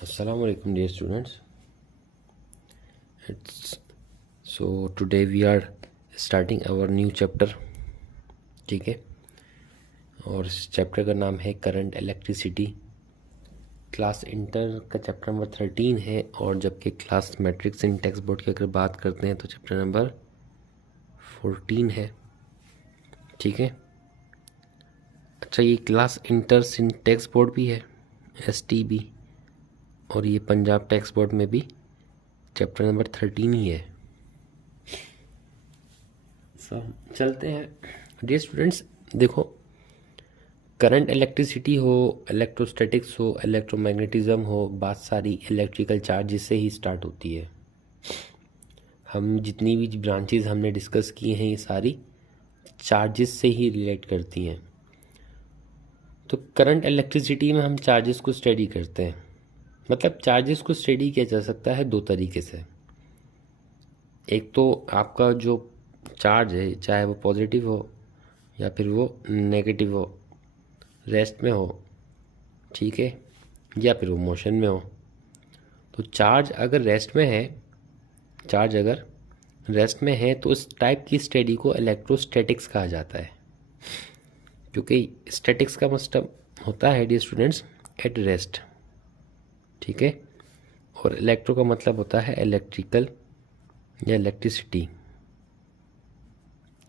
Assalamu alaikum dear students. Today we are starting our new chapter. ठीक है, और इस चैप्टर का नाम है करंट इलेक्ट्रिसिटी। क्लास इंटर का चैप्टर नंबर 13 है, और जबकि क्लास मैट्रिक्स इन टेक्स्ट बोर्ड की अगर बात करते हैं तो चैप्टर नंबर 14 है। ठीक है, अच्छा ये क्लास इंटर इन टेक्स्ट बोर्ड भी है, STB, और ये पंजाब टेक्स्ट बोर्ड में भी चैप्टर नंबर 13 ही है। चलते हैं डियर स्टूडेंट्स। देखो, करंट इलेक्ट्रिसिटी हो, इलेक्ट्रोस्टैटिक्स हो, इलेक्ट्रोमैग्नेटिज्म हो, बात सारी इलेक्ट्रिकल चार्जेस से ही स्टार्ट होती है। हम जितनी भी ब्रांचेस हमने डिस्कस की हैं ये सारी चार्जेस से ही रिलेट करती हैं। तो करंट इलेक्ट्रिसिटी में हम चार्जेस को स्टडी करते हैं। मतलब चार्जेस को स्टडी किया जा सकता है दो तरीके से। एक तो आपका जो चार्ज है, चाहे वो पॉजिटिव हो या फिर वो नेगेटिव हो, रेस्ट में हो, ठीक है, या फिर वो मोशन में हो। तो चार्ज अगर रेस्ट में है तो उस टाइप की स्टडी को इलेक्ट्रोस्टैटिक्स कहा जाता है, क्योंकि स्टैटिक्स का मतलब होता है डियर स्टूडेंट्स एट रेस्ट। ठीक है, और इलेक्ट्रो का मतलब होता है इलेक्ट्रिकल या इलेक्ट्रिसिटी,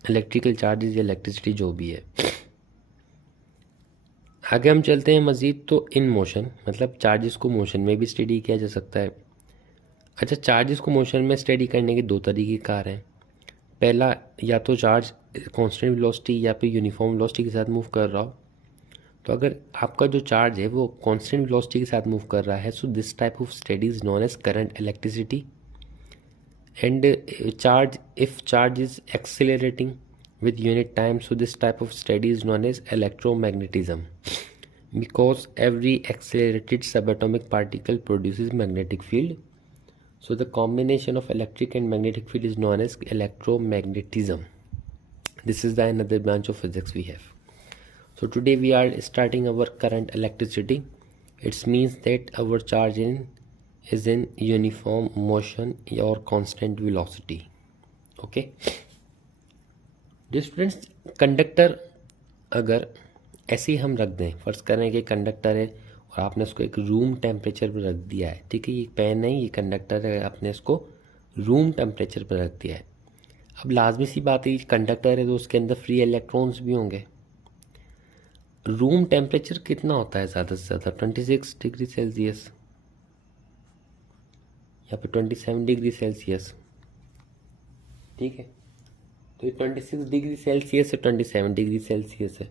इलेक्ट्रिकल चार्जेस या इलेक्ट्रिसिटी जो भी है। आगे हम चलते हैं मज़ीद। तो इन मोशन मतलब चार्जेस को मोशन में भी स्टडी किया जा सकता है। अच्छा, चार्जेस को मोशन में स्टडी करने के दो तरीके कार हैं। पहला, या तो चार्ज कांस्टेंट वेलोसिटी या फिर यूनिफॉर्म वेलोसिटी के साथ मूव कर रहा हो। तो अगर आपका जो चार्ज है वो कांस्टेंट वेलोसिटी के साथ मूव कर रहा है, so this type of study is known as current electricity. And if charge is accelerating with unit time, so this type of study is known as electromagnetism, because every accelerated subatomic particle produces magnetic field, so the combination of electric and magnetic field is known as electromagnetism. This is the another branch of physics we have. So today we are starting our current electricity. It means that our charge is in uniform motion or constant velocity. Okay, students, conductor अगर ऐसे ही हम रख दें, फ़र्ज़ करें कि conductor है और आपने उसको एक रूम टेम्परेचर पर रख दिया है। ठीक है, ये पेन नहीं, ये कंडक्टर है, आपने इसको रूम टेम्परेचर पर रख दिया है। अब लाजमी सी बात है, कंडक्टर है तो उसके अंदर फ्री इलेक्ट्रॉन्स भी होंगे। रूम टेम्परेचर कितना होता है ज़्यादा से ज़्यादा? 26 डिग्री सेल्सियस या फिर 27 डिग्री सेल्सियस। ठीक है, तो ये 26 डिग्री सेल्सियस है, 27 डिग्री सेल्सियस है।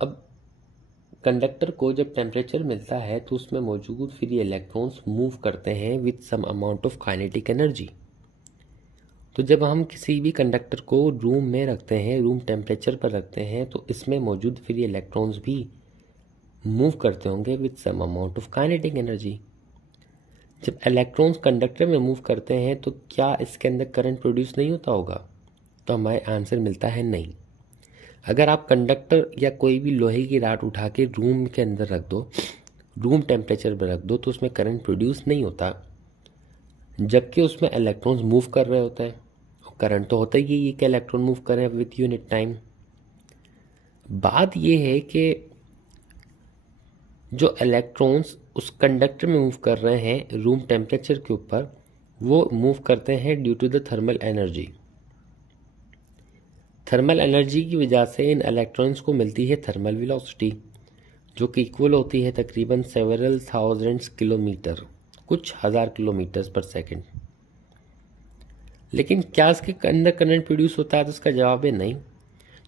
अब कंडक्टर को जब टेम्परेचर मिलता है तो उसमें मौजूद फ्री इलेक्ट्रॉन्स मूव करते हैं with some amount of kinetic energy. तो जब हम किसी भी कंडक्टर को रूम में रखते हैं, रूम टेम्परेचर पर रखते हैं, तो इसमें मौजूद फ्री इलेक्ट्रॉन्स भी मूव करते होंगे with some amount of kinetic energy. जब इलेक्ट्रॉन्स कंडक्टर में मूव करते हैं तो क्या इसके अंदर करंट प्रोड्यूस नहीं होता होगा? तो हमारे आंसर मिलता है नहीं। अगर आप कंडक्टर या कोई भी लोहे की राड उठा के रूम के अंदर रख दो, रूम टेम्परेचर पर रख दो, तो उसमें करंट प्रोड्यूस नहीं होता, जबकि उसमें इलेक्ट्रॉन्स मूव कर रहे होते हैं। करंट तो होता ही है कि इलेक्ट्रॉन मूव कर रहे हैं विथ यूनिट टाइम। बात यह है कि जो इलेक्ट्रॉन्स उस कंडक्टर में मूव कर रहे हैं रूम टेम्परेचर के ऊपर, वो मूव करते हैं due to the thermal energy. Thermal energy की वजह से इन इलेक्ट्रॉन्स को मिलती है थर्मल वेलोसिटी, जो कि इक्वल होती है तकरीबन सेवरल थाउजेंड्स किलोमीटर, कुछ हज़ार किलोमीटर पर सेकंड। लेकिन क्या इसके अंदर करंट प्रोड्यूस होता है? तो इसका जवाब है नहीं,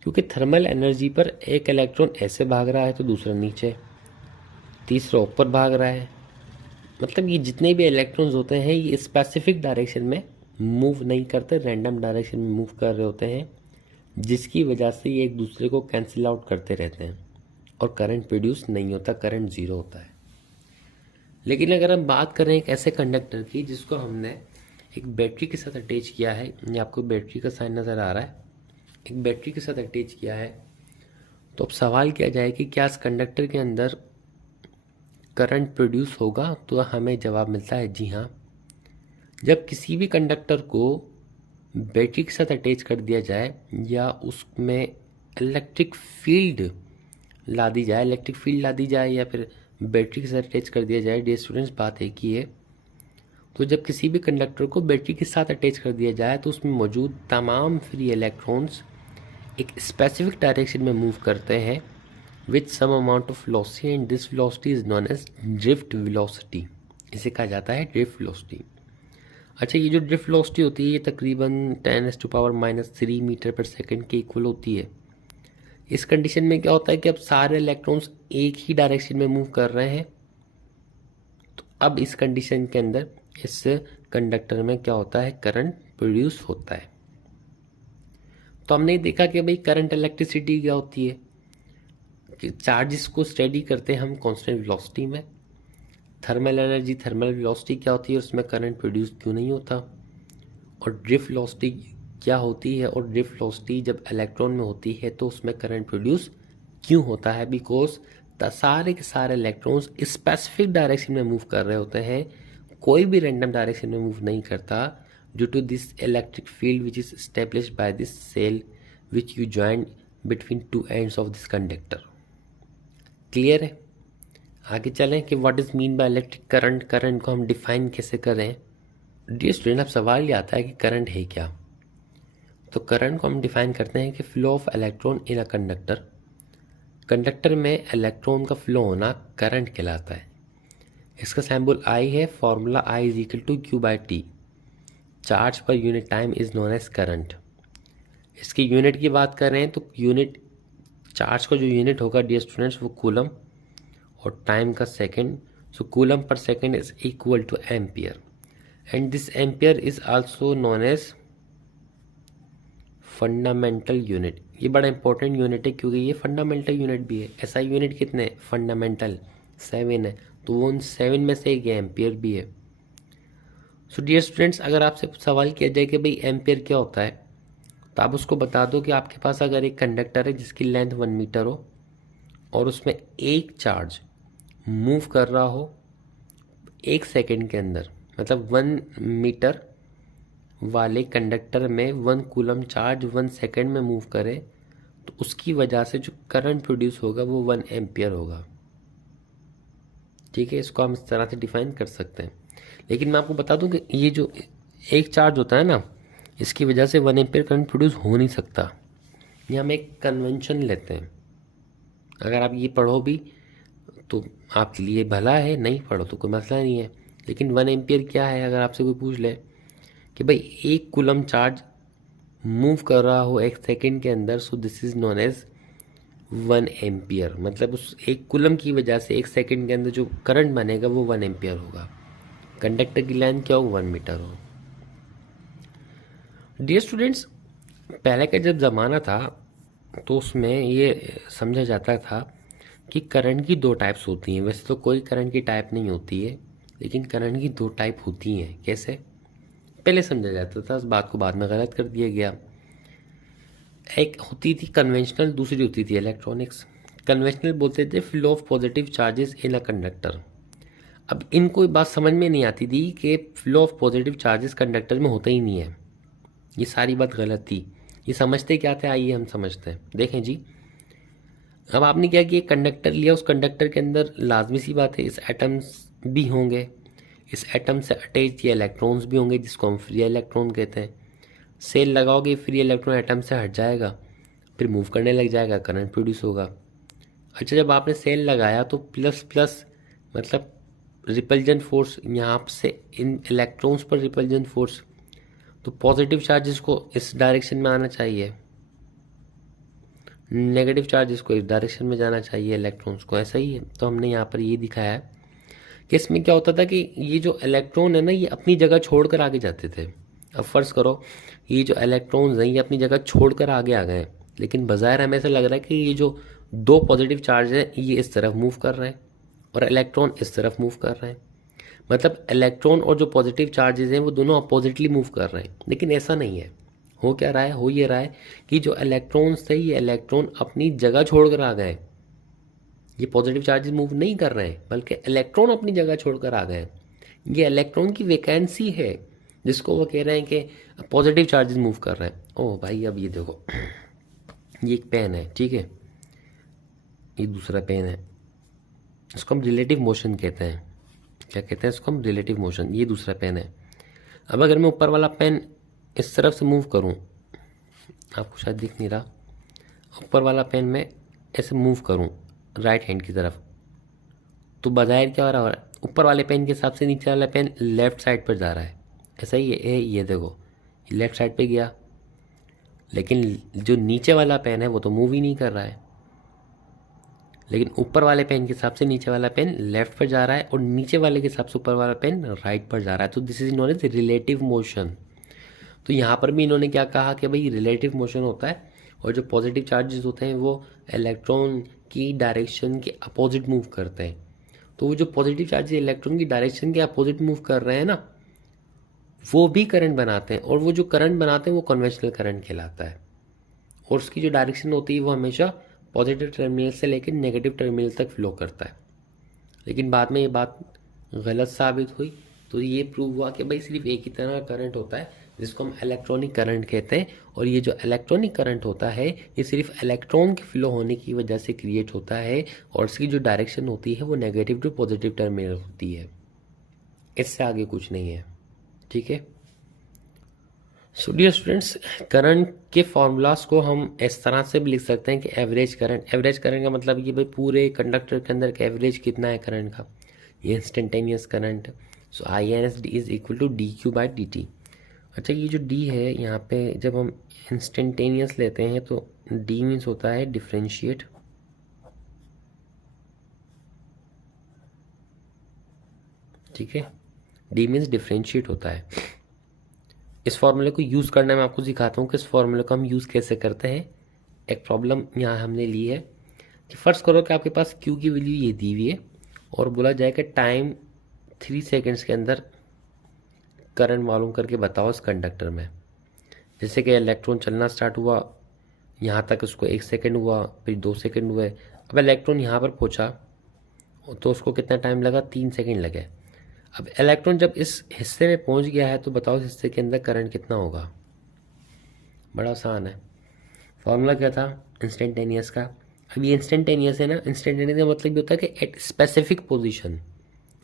क्योंकि थर्मल एनर्जी पर एक इलेक्ट्रॉन ऐसे भाग रहा है तो दूसरा नीचे, तीसरा ऊपर भाग रहा है। मतलब ये जितने भी इलेक्ट्रॉन्स होते हैं ये स्पेसिफिक डायरेक्शन में मूव नहीं करते, रैंडम डायरेक्शन में मूव कर रहे होते हैं, जिसकी वजह से ये एक दूसरे को कैंसिल आउट करते रहते हैं और करंट प्रोड्यूस नहीं होता, करंट ज़ीरो होता है। लेकिन अगर हम बात करें एक ऐसे कंडक्टर की जिसको हमने एक बैटरी के साथ अटैच किया है, ये आपको बैटरी का साइन नज़र आ रहा है, एक बैटरी के साथ अटैच किया है, तो अब सवाल किया जाए कि क्या इस कंडक्टर के अंदर करंट प्रोड्यूस होगा? तो हमें जवाब मिलता है जी हाँ। जब किसी भी कंडक्टर को बैटरी के साथ अटैच कर दिया जाए या उसमें इलेक्ट्रिक फील्ड ला दी जाए या फिर बैटरी के साथ अटैच कर दिया जाए, डियर स्टूडेंट्स बात एक ही है। तो जब किसी भी कंडक्टर को बैटरी के साथ अटैच कर दिया जाए तो उसमें मौजूद तमाम फ्री इलेक्ट्रॉन्स एक स्पेसिफिक डायरेक्शन में मूव करते हैं with some amount of velocity, and this velocity is known as drift velocity. इसे कहा जाता है ड्रिफ्ट वेलोसिटी। अच्छा, ये जो ड्रिफ्ट वेलोसिटी होती है ये तकरीबन 10⁻³ मीटर पर सेकंड के इक्वल होती है। इस कंडीशन में क्या होता है कि अब सारे इलेक्ट्रॉन्स एक ही डायरेक्शन में मूव कर रहे हैं। तो अब इस कंडीशन के अंदर इस कंडक्टर में क्या होता है, करंट प्रोड्यूस होता है। तो हमने देखा कि भाई करंट इलेक्ट्रिसिटी क्या होती है कि चार्जेस को स्टडी करते हैं हम कांस्टेंट वेलोसिटी में। थर्मल एनर्जी, थर्मल वेलोसिटी क्या होती है, उसमें करंट प्रोड्यूस क्यों नहीं होता। और ड्रिफ्ट वेलोसिटी क्या होती है, और ड्रिफ्ट वेलोसिटी जब इलेक्ट्रॉन में होती है तो उसमें करंट प्रोड्यूस क्यों होता है, बिकॉज सारे के सारे इलेक्ट्रॉन्स स्पेसिफिक डायरेक्शन में मूव कर रहे होते हैं, कोई भी रैंडम डायरेक्शन में मूव नहीं करता, due to this electric field which is established by this cell which you join between two ends of this conductor. Clear है? आगे चलें कि what is mean by electric current. Current को हम define कैसे करें? डियर स्टूडेंट, अब सवाल ये आता है कि करंट है क्या। तो करंट को हम डिफाइन करते हैं कि flow of electron in a conductor. Conductor में इलेक्ट्रॉन का फ्लो होना करंट कहलाता है। इसका सिंबल I है, formula I is equal to Q/T। Charge per unit time is known as current. इसकी यूनिट की बात करें तो यूनिट चार्ज का जो यूनिट होगा डियर स्टूडेंट्स वो कूलम और टाइम का second. So coulomb per second is equal to ampere, and this ampere is also known as fundamental unit. ये बड़ा इंपॉर्टेंट यूनिट है क्योंकि ये फंडामेंटल यूनिट भी है। ऐसा यूनिट कितने? फंडामेंटल 7 है, तो वो उन 7 में से एक एम्पियर भी है। सो डियर स्टूडेंट्स, अगर आपसे सवाल किया जाए कि भाई एम्पियर क्या होता है, तो आप उसको बता दो कि आपके पास अगर एक कंडक्टर है जिसकी लेंथ 1 मीटर हो और उसमें एक चार्ज मूव कर रहा हो 1 सेकेंड के अंदर, मतलब 1 मीटर वाले कंडक्टर में 1 कूलम चार्ज 1 सेकेंड में मूव करे, तो उसकी वजह से जो करंट प्रोड्यूस होगा वो 1 एम्पियर होगा। ठीक है, इसको हम इस तरह से डिफाइन कर सकते हैं। लेकिन मैं आपको बता दूं कि ये जो एक चार्ज होता है ना, इसकी वजह से 1 एम्पियर करंट प्रोड्यूस हो नहीं सकता। ये हम एक कन्वेंशन लेते हैं। अगर आप ये पढ़ो भी तो आपके लिए भला है, नहीं पढ़ो तो कोई मसला नहीं है। लेकिन 1 एम्पियर क्या है, अगर आपसे कोई पूछ ले कि भाई 1 कूलम चार्ज मूव कर रहा हो 1 सेकेंड के अंदर, so this is known as 1 ampere. मतलब उस 1 कूलम की वजह से 1 सेकेंड के अंदर जो करंट बनेगा वो 1 एम्पियर होगा। कंडक्टर की लेंथ क्या हो, 1 मीटर हो। डियर स्टूडेंट्स, पहले का जब ज़माना था तो उसमें ये समझा जाता था कि करंट की 2 टाइप्स होती हैं। वैसे तो कोई करंट की टाइप नहीं होती है, लेकिन करंट की 2 टाइप होती हैं। कैसे? पहले समझा जाता था, इस बात को बाद में गलत कर दिया गया। एक होती थी कन्वेंशनल, दूसरी होती थी इलेक्ट्रॉनिक्स। कन्वेंशनल बोलते थे flow of positive charges in a conductor. अब इनको बात समझ में नहीं आती थी कि flow of positive charges conductor में होता ही नहीं है। ये सारी बात गलत थी। ये समझते क्या थे, आइए हम समझते हैं। देखें जी, अब आपने क्या किया, कंडक्टर लिया, उस कंडक्टर के अंदर लाजमी सी बात है इस एटम्स भी होंगे, इस एटम से अटैच ये इलेक्ट्रॉन्स भी होंगे जिसको हम फ्री इलेक्ट्रॉन कहते हैं। सेल लगाओगे, फ्री इलेक्ट्रॉन एटम से हट जाएगा, फिर मूव करने लग जाएगा, करंट प्रोड्यूस होगा। अच्छा, जब आपने सेल लगाया तो प्लस प्लस मतलब रिपल्जन फोर्स, यहाँ से इन इलेक्ट्रॉन्स पर रिपल्जन फोर्स, तो पॉजिटिव चार्जेस को इस डायरेक्शन में आना चाहिए, नेगेटिव चार्जेस को इस डायरेक्शन में जाना चाहिए इलेक्ट्रॉन्स को। ऐसा ही है। तो हमने यहाँ पर ये दिखाया है कि इसमें क्या होता था कि ये जो इलेक्ट्रॉन है ना, ये अपनी जगह छोड़कर आगे जाते थे। अब फर्ज करो ये जो इलेक्ट्रॉन्स हैं ये अपनी जगह छोड़कर आगे आ गए, लेकिन बज़ाहिर हमें ऐसा लग रहा है कि ये जो 2 पॉजिटिव चार्ज हैं ये इस तरफ मूव कर रहे हैं और इलेक्ट्रॉन इस तरफ मूव कर रहे हैं। मतलब इलेक्ट्रॉन और जो पॉजिटिव चार्जेस हैं वो दोनों अपोजिटली मूव कर रहे हैं, लेकिन ऐसा नहीं है। हो क्या रहा है, हो ये रहा है कि जो इलेक्ट्रॉन्स थे ये इलेक्ट्रॉन अपनी जगह छोड़कर आ गए। ये पॉजिटिव चार्जेस मूव नहीं कर रहे हैं, बल्कि इलेक्ट्रॉन अपनी जगह छोड़कर आ गए हैं। ये इलेक्ट्रॉन की वैकेंसी है जिसको वो कह रहे हैं कि पॉजिटिव चार्जेस मूव कर रहे हैं। ओह भाई, अब ये देखो, ये एक पेन है, ठीक है, ये दूसरा पेन है, इसको हम रिलेटिव मोशन कहते हैं। क्या कहते हैं इसको हम? Relative motion. ये दूसरा पेन है। अब अगर मैं ऊपर वाला पेन इस तरफ से मूव करूं, आपको शायद दिख नहीं रहा, ऊपर वाला पेन मैं ऐसे मूव करूं राइट हैंड की तरफ, तो बजाय क्या हो रहा है, ऊपर वाले पेन के हिसाब से नीचे वाला पेन लेफ्ट साइड पर जा रहा है। ऐसा ही है, ये देखो, ये लेफ्ट साइड पे गया, लेकिन जो नीचे वाला पेन है वो तो मूव ही नहीं कर रहा है। लेकिन ऊपर वाले पेन के हिसाब से नीचे वाला पेन लेफ्ट पर जा रहा है और नीचे वाले के हिसाब से ऊपर वाला पेन राइट पर जा रहा है। तो this is known as relative motion. तो यहाँ पर भी इन्होंने क्या कहा कि भाई रिलेटिव मोशन होता है, और जो पॉजिटिव चार्जेस होते हैं वो इलेक्ट्रॉन की डायरेक्शन के अपोजिट मूव करते हैं। तो वो जो पॉजिटिव चार्जेस इलेक्ट्रॉन की डायरेक्शन के अपोजिट मूव कर रहे हैं ना, वो भी करंट बनाते हैं, और वो जो करंट बनाते हैं वो कन्वेंशनल करंट कहलाता है। और उसकी जो डायरेक्शन होती है वो हमेशा पॉजिटिव टर्मिनल से लेकर नेगेटिव टर्मिनल तक फ्लो करता है। लेकिन बाद में ये बात गलत साबित हुई, तो ये प्रूव हुआ कि भाई सिर्फ एक ही तरह का करंट होता है जिसको हम इलेक्ट्रॉनिक करंट कहते हैं। और ये जो इलेक्ट्रॉनिक करंट होता है ये सिर्फ इलेक्ट्रॉन के फ्लो होने की वजह से क्रिएट होता है, और इसकी जो डायरेक्शन होती है वो नेगेटिव टू पॉजिटिव टर्मिनल होती है, इससे आगे कुछ नहीं है। ठीक है। सो डियर स्टूडेंट्स, करंट के फॉर्मूलाज को हम इस तरह से भी लिख सकते हैं कि एवरेज करंट। एवरेज करंट का मतलब ये भाई पूरे कंडक्टर के अंदर का एवरेज कितना है करंट का, ये instantaneous current. So I N S D is equal to D Q by D T. अच्छा, ये जो डी है यहाँ पे जब हम इंस्टेंटेनियस लेते हैं तो डी मीन्स होता है डिफ्रेंशिएट, ठीक है, डी मीन्स डिफ्रेंशिएट होता है। इस फॉर्मूले को यूज़ करना मैं आपको सिखाता हूँ कि इस फॉर्मूले को हम यूज़ कैसे करते हैं। एक प्रॉब्लम यहाँ हमने ली है कि फ़र्ज़ करो कि आपके पास Q की वैल्यू ये दी हुई है और बोला जाए कि टाइम 3 सेकेंड्स के अंदर करंट मालूम करके बताओ इस कंडक्टर में। जैसे कि इलेक्ट्रॉन चलना स्टार्ट हुआ, यहाँ तक उसको 1 सेकेंड हुआ, फिर 2 सेकेंड हुए, अब इलेक्ट्रॉन यहाँ पर पहुँचा तो उसको कितना टाइम लगा, 3 सेकेंड लगे। अब इलेक्ट्रॉन जब इस हिस्से में पहुंच गया है तो बताओ इस हिस्से के अंदर करंट कितना होगा। बड़ा आसान है, फॉर्मूला क्या था इंस्टेंटेनियस का। अब ये इंस्टेंटेनियस है ना, इंस्टेंटेनियस का मतलब ये होता है कि एट स्पेसिफिक पोजीशन।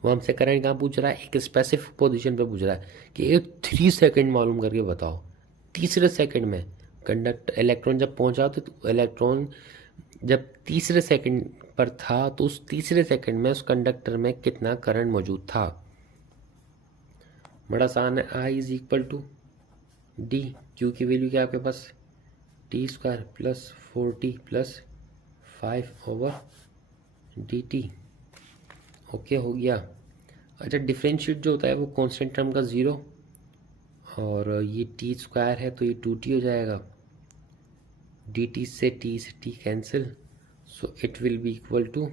वो हमसे करंट कहाँ पूछ रहा है, एक स्पेसिफिक पोजीशन पे पूछ रहा है कि एक 3 सेकेंड मालूम करके बताओ। तीसरे सेकेंड में इलेक्ट्रॉन जब पहुंचा तो इलेक्ट्रॉन जब तीसरे सेकेंड पर था तो उस तीसरे सेकेंड में उस कंडक्टर में कितना करंट मौजूद था। बड़ा आसान है, I is equal to D, q की वैल्यू क्या आपके पास, t square plus 4t plus 5 over d t. Okay, हो गया। अच्छा, डिफरेंशिएट जो होता है वो कांस्टेंट टर्म का 0, और ये टी स्क्वायर है तो ये 2t हो जाएगा, डी टी से T cancel, so it will be equal to,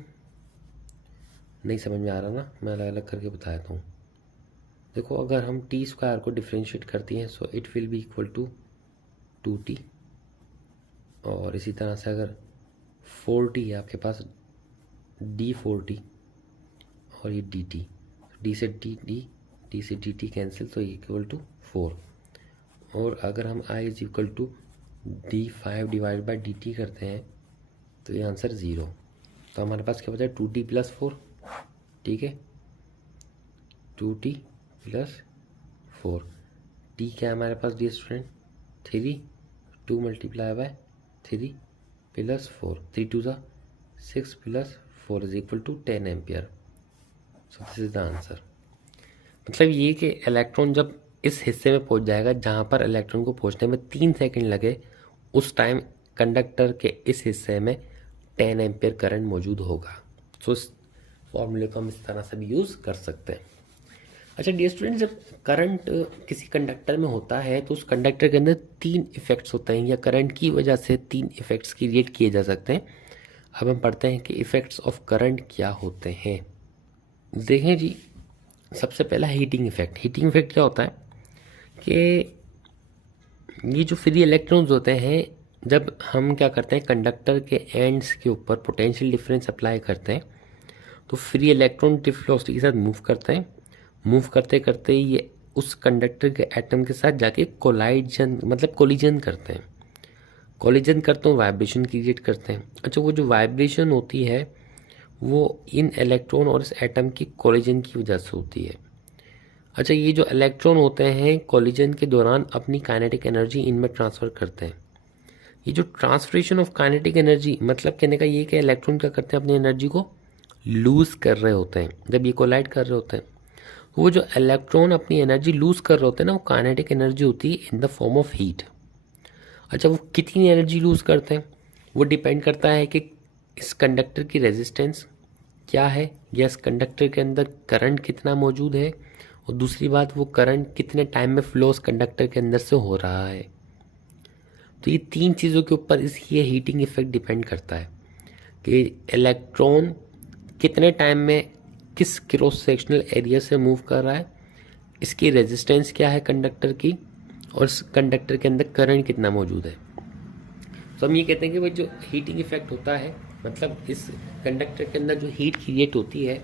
नहीं समझ में आ रहा ना, मैं अलग अलग करके बता देता हूँ। देखो, अगर हम टी स्क्वायर को डिफ्रेंशिएट करती हैं so it will be equal to 2t, और इसी तरह से अगर 4t है आपके पास, d4t और ये dt, d से d से dt कैंसिल, तो इक्वल टू 4। और अगर हम i is equal to d5 divide by dt करते हैं तो ये आंसर 0। तो हमारे पास क्या बचा है 2t प्लस 4, ठीक है, 2t प्लस 4, टी क्या है हमारे पास dear student 3, 2 multiply by 3 plus 4, 3 2 ज़ा 6 plus 4 is equal to 10 ampere. So this is the answer. मतलब ये कि इलेक्ट्रॉन जब इस हिस्से में पहुंच जाएगा जहाँ पर इलेक्ट्रॉन को पहुंचने में 3 सेकंड लगे, उस टाइम कंडक्टर के इस हिस्से में 10 एम्पियर करंट मौजूद होगा। सो इस फॉर्मूले को हम इस तरह से भी यूज़ कर सकते हैं। अच्छा डियर स्टूडेंट, जब करंट किसी कंडक्टर में होता है तो उस कंडक्टर के अंदर 3 इफ़ेक्ट्स होते हैं, या करंट की वजह से 3 इफ़ेक्ट्स क्रिएट किए जा सकते हैं। अब हम पढ़ते हैं कि इफ़ेक्ट्स ऑफ करंट क्या होते हैं। देखें जी, सबसे पहला हीटिंग इफ़ेक्ट। हीटिंग इफ़ेक्ट क्या होता है कि ये जो फ्री इलेक्ट्रॉन्स होते हैं जब हम क्या करते हैं, कंडक्टर के एंड्स के ऊपर पोटेंशियल डिफरेंस अप्लाई करते हैं तो फ्री इलेक्ट्रॉन डिफरेंट वेलोसिटी के साथ मूव करते हैं। मूव करते करते ये उस कंडक्टर के एटम के साथ जाके कोलिजन करते हैं। कोलिजन करते हैं, वाइब्रेशन क्रिएट करते हैं। अच्छा, वो जो वाइब्रेशन होती है वो इन इलेक्ट्रॉन और इस एटम की कोलिजन की वजह से होती है। अच्छा, ये जो इलेक्ट्रॉन होते हैं कोलिजन के दौरान अपनी काइनेटिक एनर्जी इनमें ट्रांसफ़र करते हैं। ये जो ट्रांसफरेशन ऑफ काइनेटिक एनर्जी, मतलब कहने का ये कि इलेक्ट्रॉन क्या करते हैं, अपनी एनर्जी को लूज़ कर रहे होते हैं जब ये कोलाइड कर रहे होते हैं। वो जो इलेक्ट्रॉन अपनी एनर्जी लूज़ कर रहे होते हैं ना, वो काइनेटिक एनर्जी होती है in the form of heat. अच्छा, वो कितनी एनर्जी लूज़ करते हैं वो डिपेंड करता है कि इस कंडक्टर की रेजिस्टेंस क्या है, या इस कंडक्टर के अंदर करंट कितना मौजूद है, और दूसरी बात वो करंट कितने टाइम में फ्लो उस कंडक्टर के अंदर से हो रहा है। तो ये तीन चीज़ों के ऊपर ये हीटिंग इफेक्ट डिपेंड करता है कि इलेक्ट्रॉन कितने टाइम में किस क्रॉस सेक्शनल एरिया से मूव कर रहा है, इसकी रेजिस्टेंस क्या है कंडक्टर की, और इस कंडक्टर के अंदर करंट कितना मौजूद है। तो हम ये कहते हैं कि भाई जो हीटिंग इफेक्ट होता है, मतलब इस कंडक्टर के अंदर जो हीट क्रिएट होती है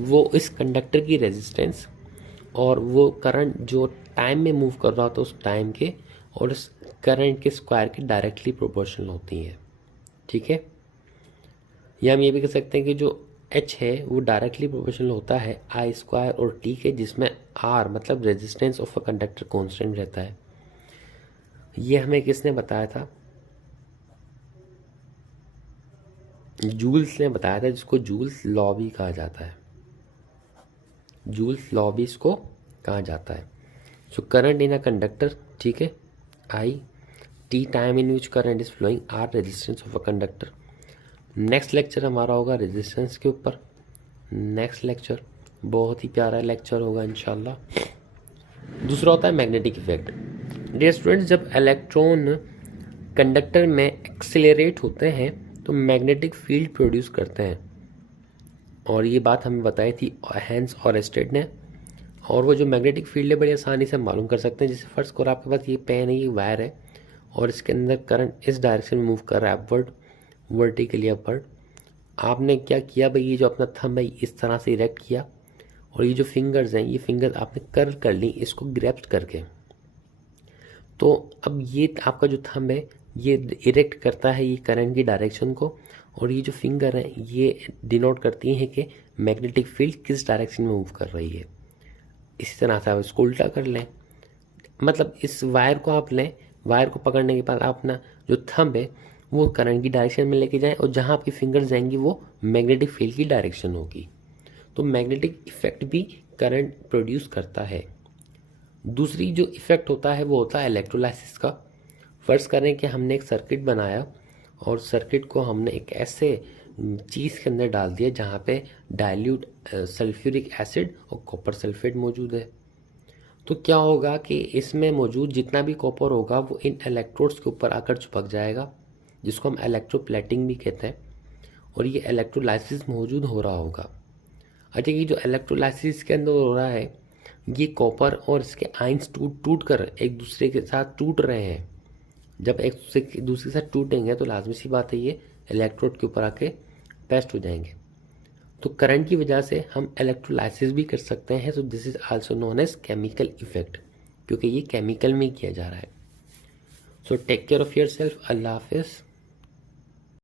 वो इस कंडक्टर की रेजिस्टेंस और वो करंट जो टाइम में मूव कर रहा होता है उस टाइम के और इस करंट के स्क्वायर के डायरेक्टली प्रोपोर्शनल होती है। ठीक है, या हम ये भी कह सकते हैं कि जो H है वो डायरेक्टली प्रोपोर्शनल होता है I स्क्वायर और T के, जिसमें R मतलब resistance of a conductor constant रहता है। ये हमें किसने बताया था, जूल्स ने बताया था, जिसको जूल्स लॉ भी कहा जाता है। जूल्स लॉ भी इसको कहा जाता है। So current in a conductor, ठीक है, I T time in which current is flowing, R resistance of a conductor. Next lecture हमारा होगा रेजिस्टेंस के ऊपर। नेक्स्ट लेक्चर बहुत ही प्यारा लेक्चर होगा इंशाल्लाह। दूसरा होता है मैग्नेटिक इफेक्ट। डियर स्टूडेंट्स, जब इलेक्ट्रॉन कंडक्टर में एक्सेलरेट होते हैं तो मैग्नेटिक फील्ड प्रोड्यूस करते हैं, और ये बात हमें बताई थी हैंस ऑरेस्टेड ने। और वो जो मैग्नेटिक फील्ड है बड़ी आसानी से मालूम कर सकते हैं। जैसे फर्स्ट करो आपके पास ये पेन है, ये वायर है, और इसके अंदर करंट इस डायरेक्शन में मूव कर रहा है अपवर्ड, वर्टिकली अपवर्ड। आपने क्या किया भाई, ये जो अपना थंब है इस तरह से इरेक्ट किया, और ये जो फिंगर्स हैं ये फिंगर्स आपने कर्ल कर ली इसको ग्रैप्स करके। तो अब ये आपका जो थंब है ये इरेक्ट करता है ये करंट की डायरेक्शन को, और ये जो फिंगर है ये डिनोट करती हैं कि मैग्नेटिक फील्ड किस डायरेक्शन में मूव कर रही है। इसी तरह से आप इसको उल्टा कर लें, मतलब इस वायर को आप लें, वायर को पकड़ने के बाद आप अपना जो थंब है वो करंट की डायरेक्शन में लेके जाएं, और जहां आपकी फिंगर जाएंगी वो मैग्नेटिक फील्ड की डायरेक्शन होगी। तो मैग्नेटिक इफेक्ट भी करंट प्रोड्यूस करता है। दूसरी जो इफेक्ट होता है वो होता है इलेक्ट्रोलाइसिस का। फर्ज करें कि हमने एक सर्किट बनाया और सर्किट को हमने एक ऐसे चीज़ के अंदर डाल दिया जहाँ पे डाइल्यूट सल्फ्यूरिक एसिड और कॉपर सल्फेट मौजूद है। तो क्या होगा कि इसमें मौजूद जितना भी कॉपर होगा वो इन इलेक्ट्रोड्स के ऊपर आकर चिपक जाएगा, जिसको हम इलेक्ट्रोप्लेटिंग भी कहते हैं, और ये इलेक्ट्रोलाइसिस मौजूद हो रहा होगा। अच्छा, ये जो इलेक्ट्रोलाइसिस के अंदर हो रहा है ये कॉपर और इसके आयंस टूट कर एक दूसरे के साथ टूट रहे हैं। जब एक दूसरे के साथ टूटेंगे तो लाजमी सी बात है ये इलेक्ट्रोड के ऊपर आके पेस्ट हो जाएंगे। तो करंट की वजह से हम इलेक्ट्रोलाइसिस भी कर सकते हैं। So this is also known as chemical effect, क्योंकि ये केमिकल में किया जा रहा है। So take care of yourself. अल्लाह हाफिज़।